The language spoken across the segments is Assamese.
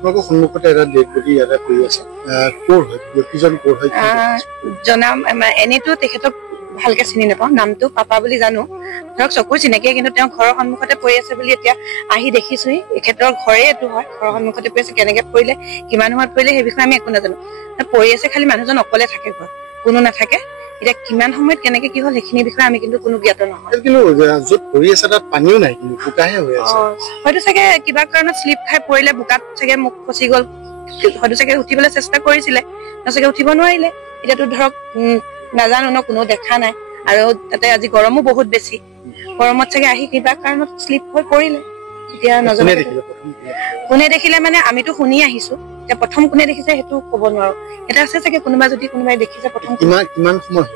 আপোনালোকৰ সন্মুখতে এটা ডেড বডি ইয়াতে পৰি আছে কোৰ হয় ব্যক্তিজন কোৰ হয় জনাম এনেতো তেখেতক ভালকে চিনি নাপাওঁ নামটো পাপা বুলি জানো ধৰক চকুৰ চিনাকিয়ে কিন্তু তেওঁ ঘৰৰ সন্মুখতে পৰি আছে বুলি এতিয়া আহি দেখিছোহি এখেতৰ ঘৰে এইটো হয় ঘৰৰ সন্মুখতে পৰি আছে কেনেকে পৰিলে কিমান সময়ত পৰিলে সেই বিষয়ে আমি একো নাজানো পৰি আছে খালি মানুহজন অকলে থাকে ঘৰত কোনো নাথাকে এতিয়া কিমান সময়ত কেনেকে কি হ'ল সেইখিনি বিষয়ে আমি কিন্তু কোনো জ্ঞাত নহয় কিন্তু য'ত পৰি আছে তাত পানীও নাই কিন্তু বোকাহে হৈ আছে হয়তো চাগে কিবা কাৰণত শ্লিপ খাই পৰিলে বোকাত চাগে মুখ ফচি গ'ল হয়তো চাগে উঠিবলৈ চেষ্টা কৰিছিলে চাগে উঠিব নোৱাৰিলে এতিয়াতো ধৰক নাজানো ন কোনো দেখা নাই আৰু তাতে আজি গৰমো বহুত বেছি গৰমত চাগে আহি কিবা কাৰণত শ্লিপ হৈ পৰিলে এতিয়া নাজানো কোনে দেখিলে মানে আমিতো শুনি আহিছো এতিয়া প্ৰথম কোনে দেখিছে সেইটো ক'ব নোৱাৰো এটা আছে চাগে কোনোবাই দেখিছে প্ৰথম কিমান সময়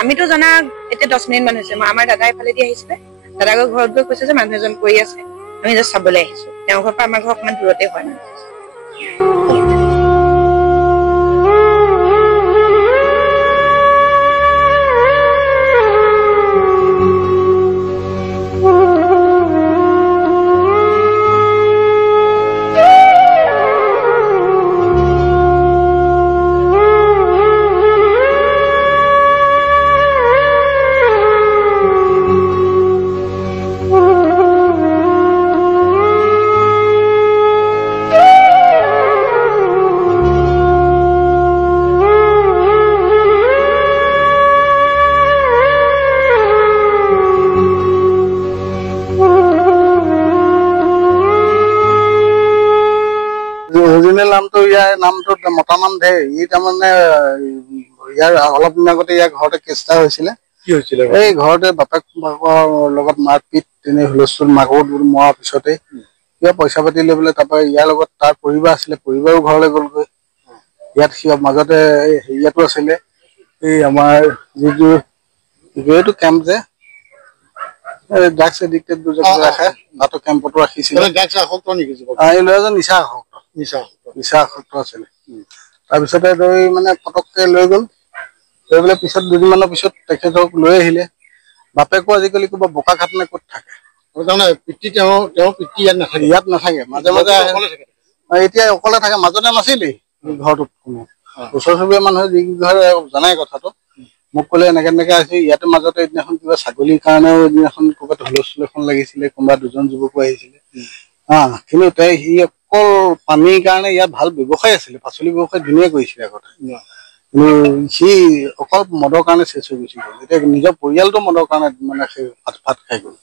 আমিতো জানা এতিয়া 10 মিনিট মান হৈছে আমাৰ দাদা এফালেদি আহিছিলে দাদাগৰ ঘৰত গৈ কৈছে যে মানুহ এজন পৰি আছে আমি জাষ্ট চাবলৈ আহিছো তেওঁৰ ঘৰৰ পৰা আমাৰ ঘৰ অকমান দূৰতে হয় মানে নামটো মতা নাম ধেৰ ই তাৰমানে ইয়াৰ অলপ দিন আগতে ইয়াৰ ঘৰতে কেষ্টা হৈছিলে কি হৈছিলে এই ঘৰতে বাপেক লগত মাৰপিট তেনে হুলস্থুল মাকৰ মৰাৰ পিছতে কিবা পইচা পাতি লৈ পেলাই তাৰপৰা ইয়াৰ লগত তাৰ পৰিবাৰ আছিলে পৰিবাৰো ঘৰলৈ গ'লগৈ ইয়াত সি মাজতে হেৰিয়াতো আছিলে এই আমাৰ যিটো কেম্প যে ড্ৰাগছ এডিক্টেড ৰাখে তাতো কেম্পতো ৰাখিছিলে এই ল'ৰাজন নিচা আসক্ত আছিলে তাৰপিছতে মানে পটককে লৈ গ'ল লৈ পেলাই পিছত দুদিনমানৰ পিছত তেখেতক লৈ আহিলে বাপেকো আজিকালি ক'ৰবাত বোকাঘাট নে ক'ত থাকে ইয়াত নাথাকে মাজে মাজে এতিয়া অকলে থাকে মাজতে নাছিলেই ঘৰটোত কোনো ওচৰ চুবুৰীয়া মানুহে যি ঘৰে জানাই কথাটো মোক ক'লে এনেকে আছে ইয়াতে মাজতে এদিনাখন কিবা ছাগলীৰ কাৰণেও এদিনাখন ক'ৰবাত হুলস্থুল এখন লাগিছিলে কোনোবা দুজন যুৱকো আহিছিলে কিন্তু সি অকল পানীৰ কাৰণে ইয়াত ভাল ব্যৱসায় আছিলে পাচলি ব্যৱসায় ধুনীয়া কৰিছিলে আগতে কিন্তু সি অকল মদৰ কাৰণে চেচ হৈ গুচি গ'ল এতিয়া নিজৰ পৰিয়ালটো মদৰ কাৰণে মানে সেই ভাত খাই গ'ল